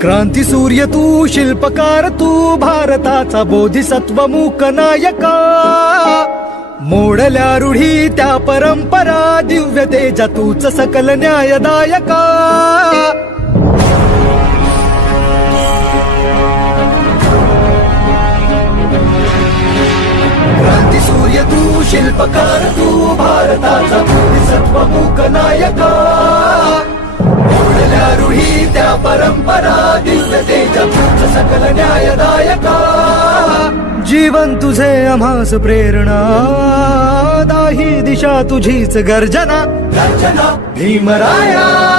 क्रांती सूर्य तू, शिल्पकार तू, भारताचा बोधिसत्व मूक नायका. मोडल्या रूढी त्या परंपरा, दिव्य तेजा तूच सकल न्यायदायका. क्रांती सूर्य तू, शिल्पकार तू, भारताचा बोधिसत्व मूक नायका. मोडल्या रूढी त्या परंपरा, दिव्य तेजा तूच सकल न्यायदायका. जीवन तुझे आम्हास प्रेरणा, दाही दिशा तुझीच गर्जना. गर्जना भीमराया.